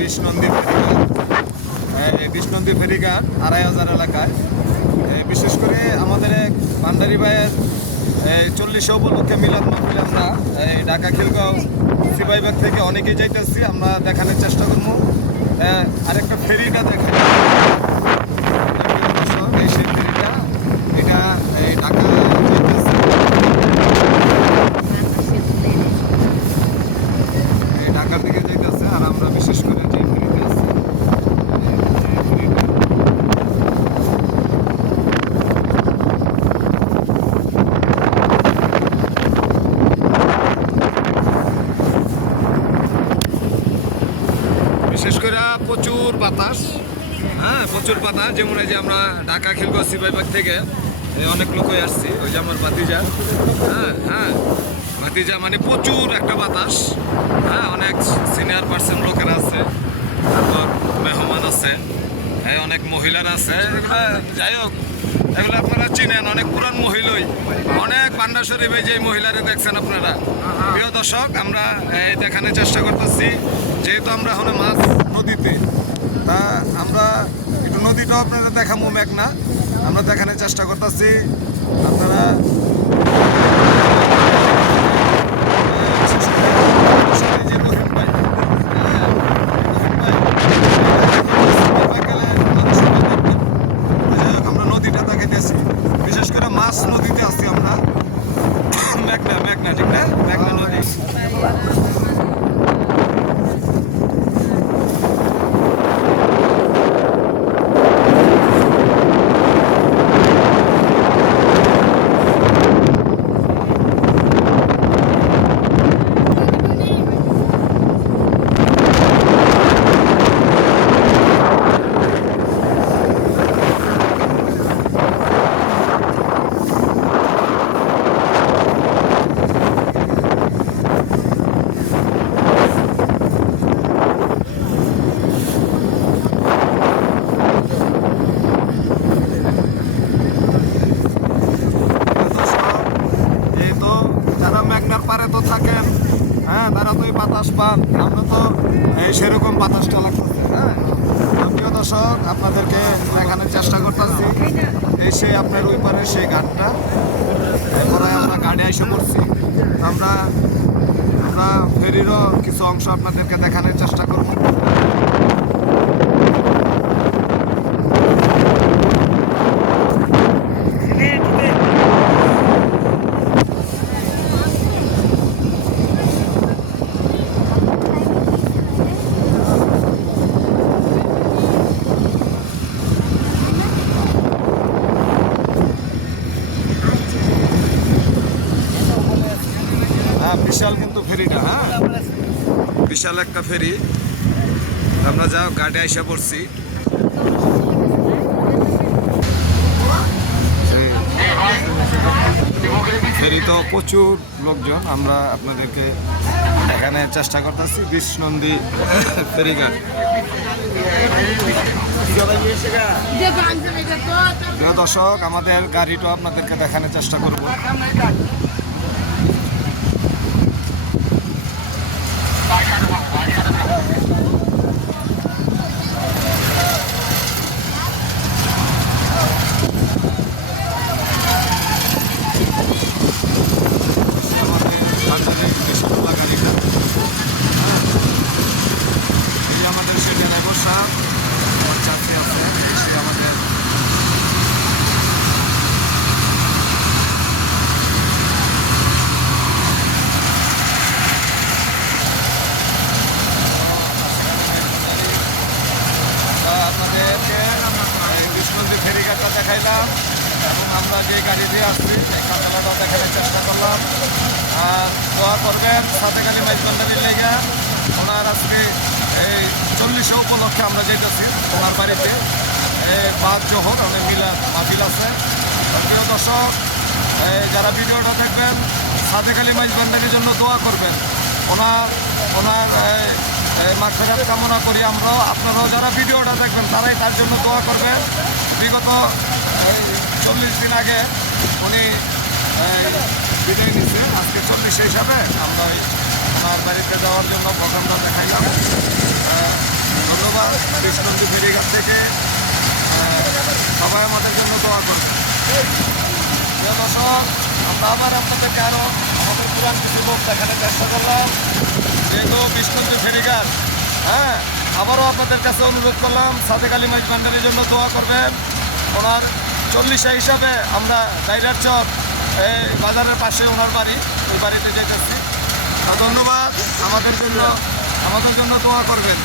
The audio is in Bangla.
বিষ্ণন্দী ফেরিঘাট। বিষ্ণন্দী ফেরিঘাট 2500 এলাকায় বিশেষ করে আমাদের এক ভান্ডারী ভাইয়ের 40 উপলক্ষে মিলাদ মাহফিল আমরা ঢাকা খিলগাঁও সিপাহীবাগ থেকে অনেকেই যাইতেছি, আমরা দেখানোর চেষ্টা করবো। আরেকটা ফেরিটা দেখেন, এই সেই ফেরিটা, এটা ঢাকা যাইতেছে, ঢাকার দিকে যাইতেছে। আর আমরা বিশেষ করে যে ফেরিতে আছি, বিশেষ করে প্রচুর বাতাস, প্রচুর বাতাস। যেমন এই যে আমরা ঢাকা খিলগাঁও সিপাহীবাগ থেকে অনেক লোকই আসছি, ওই যে আমার ভাতিজা, ভাতিজা, মানে প্রচুর একটা বাতাস। অনেক সিনিয়র পার্সন লোকেরা আছে, তারপর মেহমান আছে, অনেক মহিলারা আছে। এগুলা যাই হোক, এগুলো আপনারা চিনেন, অনেক পুরান মহিলাই, অনেক বান্ডার শরীফে যে মহিলারা দেখছেন আপনারা। প্রিয় দর্শক, আমরা দেখানোর চেষ্টা করতেছি, যেহেতু আমরা এখন মাছ নদীতে, তা আমরা একটু নদীটাও আপনারা দেখাবো, মেঘনা আমরা দেখানোর চেষ্টা করতেছি। আপনারা আমরা নদীটা দেখাইতেছি, বিশেষ করে মাছ নদীতে আছি আমরা। মেঘনা ঠিক না, মেঘনা নদী। পারে তো থাকেন, তারা তো এই বাতাস পান, আমরা তো সেরকম বাতাসটা লাগতেছে। প্রিয় দর্শক, আপনাদেরকে দেখানোর চেষ্টা করতেছি, এই সেই আপনার ওই পারে সেই ঘাটটা, এরপরে আমরা গাড়ি এসে পড়ছি। আমরা ফেরিরও কিছু অংশ আপনাদেরকে দেখানোর চেষ্টা করব। বিশাল কিন্তু ফেরিটা, বিশাল একটা ফেরি। আমরা যা ঘাটে এসে পড়ছি, ফেরি তো প্রচুর লোকজন। আমরা আপনাদেরকে এখানে চেষ্টা করতেছি বিষ্ণন্দী ফেরিঘাট। প্রিয় দর্শক, আমাদের গাড়িটা আপনাদেরকে দেখানোর চেষ্টা করব। আমাদের সে ড্রাইভার সাহেব চাকরি আছে, সে আমাদের আপনাদেরকে বিষ্ণন্দী ফেরিঘাটটা দেখাইলাম, এবং আমরা যে গাড়ি দিয়ে আসছি এই কাঁচালাটাও দেখানোর চেষ্টা করলাম। আর দোয়া করবেন সাদেক আলী মাইজ ভান্ডারীর লেগে, ওনার আজকে এই 40 উপলক্ষে আমরা যেতেছি ওনার বাড়িতে, বাদ জোহর অনেক মিলাদ মাহফিল আছে। প্রিয় দর্শক, যারা ভিডিওটা দেখবেন, সাদেক আলী মাইজ ভান্ডারীর জন্য দোয়া করবেন, ওনার মাগফিরাত কামনা করি আমরাও। আপনারাও যারা ভিডিওটা দেখবেন তারাই তার জন্য দোয়া করবেন। বিগত 40 দিন আগে উনি বিদায় নিচ্ছে, আজকে 40 হিসাবে আমরা ওনার বাড়িতে যাওয়ার জন্য প্রোগ্রামটা দেখাইলাম। ধন্যবাদ। কৃষ্ণনদী ফেরিঘাট থেকে সবাই আমাদের জন্য দোয়া করবেন। প্রিয় দর্শক, আমরা আবার আপনাদেরকে আরও আমাদের পুরান কিছু লোক দেখানোর চেষ্টা করলাম। যেহেতু কৃষ্ণনদী ফেরিঘাট, হ্যাঁ, আবারও আপনাদের কাছে অনুরোধ করলাম সাদেক আলী মাইজ ভান্ডারের জন্য দোয়া করবেন। ওনার 40 হিসাবে আমরা ডাইলার চক এই বাজারের পাশে ওনার বাড়ি, ওই বাড়িতে যেতেছি। ধন্যবাদ। আমাদের জন্য দোয়া করবেন।